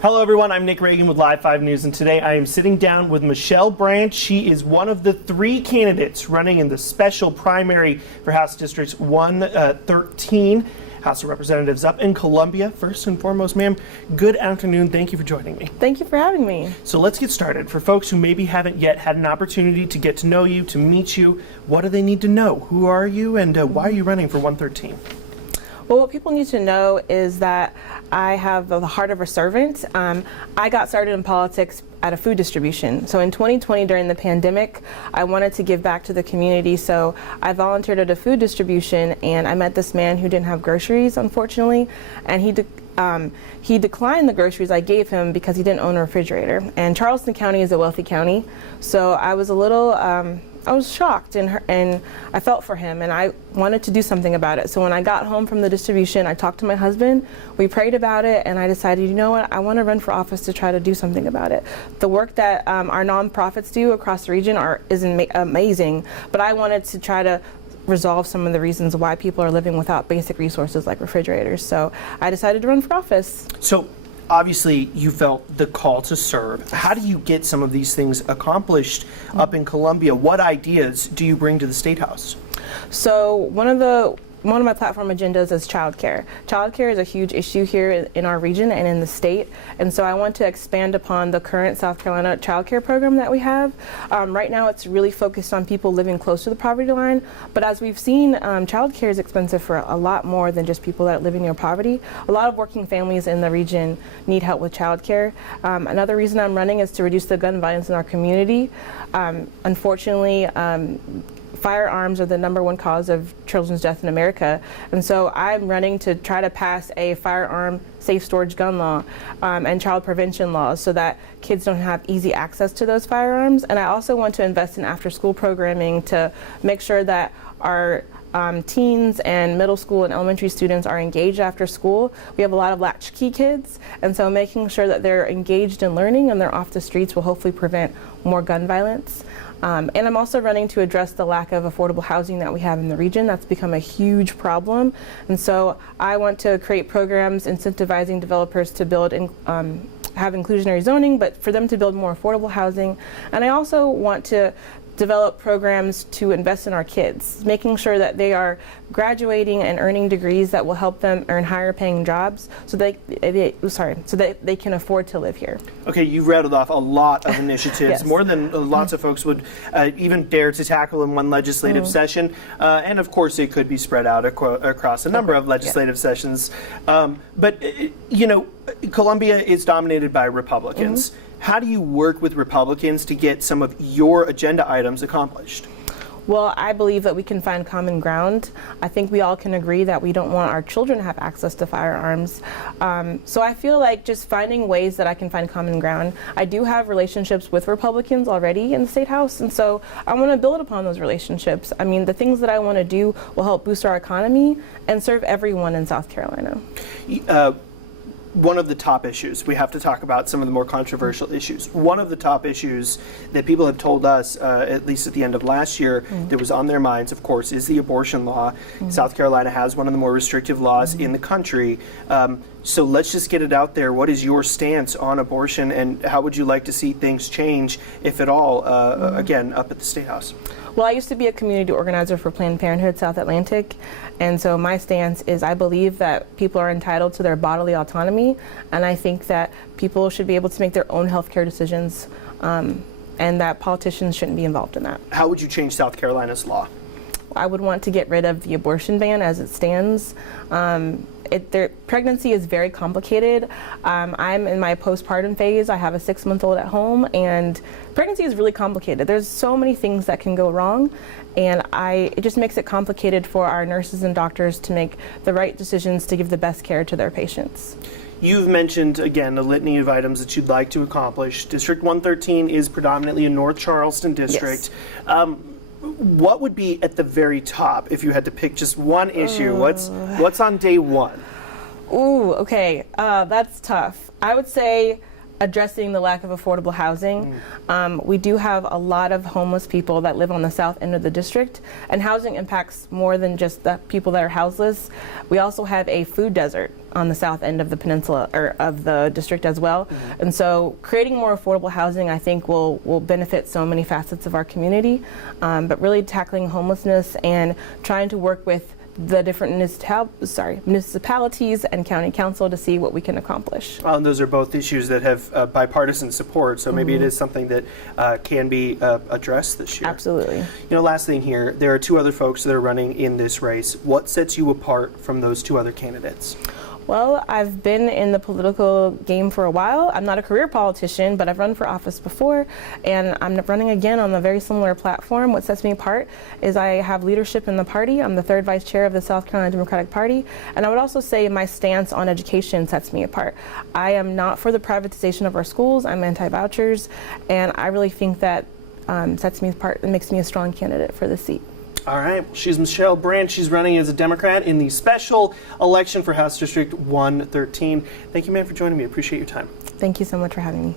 Hello everyone, I'm Nick Reagan with Live 5 News, and today I am sitting down with Michelle Brandt. She is one of the 3 candidates running in the special primary for House Districts 113, House of Representatives up in Columbia. First and foremost, ma'am, good afternoon. Thank you for joining me. Thank you for having me. So let's get started. For folks who maybe haven't yet had an opportunity to get to know you, to meet you, what do they need to know? Who are you, and why are you running for 113? Well, what people need to know is that I have the heart of a servant. I got started in politics at a food distribution. So in 2020, during the pandemic, I wanted to give back to the community. So I volunteered at a food distribution, and I met this man who didn't have groceries, unfortunately, and he declined the groceries I gave him because he didn't own a refrigerator. And Charleston County is a wealthy county, so I was a little I was shocked, and I felt for him, and I wanted to do something about it. So when I got home from the distribution, I talked to my husband, we prayed about it, and I decided, you know what, I want to run for office to try to do something about it. The work that our nonprofits do across the region is amazing, but I wanted to try to resolve some of the reasons why people are living without basic resources like refrigerators. So I decided to run for office. So obviously you felt the call to serve. How do you get some of these things accomplished up in Columbia? What ideas do you bring to the State House? So one of my platform agendas is childcare. Childcare is a huge issue here in our region and in the state, and so I want to expand upon the current South Carolina childcare program that we have. Right now it's really focused on people living close to the poverty line, but as we've seen, childcare is expensive for a lot more than just people that are living near poverty. A lot of working families in the region need help with childcare. Another reason I'm running is to reduce the gun violence in our community. Unfortunately, firearms are the #1 cause of children's death in America, and so I'm running to try to pass a firearm safe storage gun law and child prevention laws so that kids don't have easy access to those firearms. And I also want to invest in after-school programming to make sure that our teens and middle school and elementary students are engaged after school. We have a lot of latchkey kids, and so making sure that they're engaged in learning and they're off the streets will hopefully prevent more gun violence. And I'm also running to address the lack of affordable housing that we have in the region. That's become a huge problem. And so I want to create programs incentivizing developers to build and have inclusionary zoning, but for them to build more affordable housing. And I also want to develop programs to invest in our kids, making sure that they are graduating and earning degrees that will help them earn higher paying jobs so that they can afford to live here. Okay, you've rattled off a lot of initiatives, Yes. more than lots of folks would even dare to tackle in one legislative session. And of course, it could be spread out across a number of legislative sessions. But you know, Columbia is dominated by Republicans. How do you work with Republicans to get some of your agenda items accomplished? Well, I believe that we can find common ground. I think we all can agree that we don't want our children to have access to firearms. So I feel like just finding ways that I can find common ground. I do have relationships with Republicans already in the State House, and so I want to build upon those relationships. I mean, the things that I want to do will help boost our economy and serve everyone in South Carolina. One of the top issues, we have to talk about some of the more controversial issues. One of the top issues that people have told us, at least at the end of last year, that was on their minds, of course, is the abortion law. South Carolina has one of the more restrictive laws in the country. So let's just get it out there. What is your stance on abortion, and how would you like to see things change, if at all, again, up at the State House? Well, I used to be a community organizer for Planned Parenthood South Atlantic, and so my stance is I believe that people are entitled to their bodily autonomy, and I think that people should be able to make their own healthcare decisions, and that politicians shouldn't be involved in that. How would you change South Carolina's law? I would want to get rid of the abortion ban as it stands. Pregnancy is very complicated. I'm in my postpartum phase. I have a 6-month-old at home, and pregnancy is really complicated. There's so many things that can go wrong, and it just makes it complicated for our nurses and doctors to make the right decisions to give the best care to their patients. You've mentioned, again, a litany of items that you'd like to accomplish. District 113 is predominantly a North Charleston district. Yes. What would be at the very top if you had to pick just one issue? What's on day one? Ooh, okay, that's tough. I would say addressing the lack of affordable housing. We do have a lot of homeless people that live on the south end of the district, and housing impacts more than just the people that are houseless. We also have a food desert on the south end of the peninsula, or of the district as well. And so creating more affordable housing, I think, will benefit so many facets of our community, but really tackling homelessness and trying to work with the different municipalities and county council to see what we can accomplish. Well, and those are both issues that have bipartisan support, so maybe it is something that can be addressed this year. Absolutely. Last thing here, there are two other folks that are running in this race. What sets you apart from those two other candidates? Well, I've been in the political game for a while. I'm not a career politician, but I've run for office before, and I'm running again on a very similar platform. What sets me apart is I have leadership in the party. I'm the third vice chair of the South Carolina Democratic Party, and I would also say my stance on education sets me apart. I am not for the privatization of our schools. I'm anti-vouchers, and I really think that sets me apart and makes me a strong candidate for the seat. All right. She's Michelle Brandt. She's running as a Democrat in the special election for House District 113. Thank you, ma'am, for joining me. Appreciate your time. Thank you so much for having me.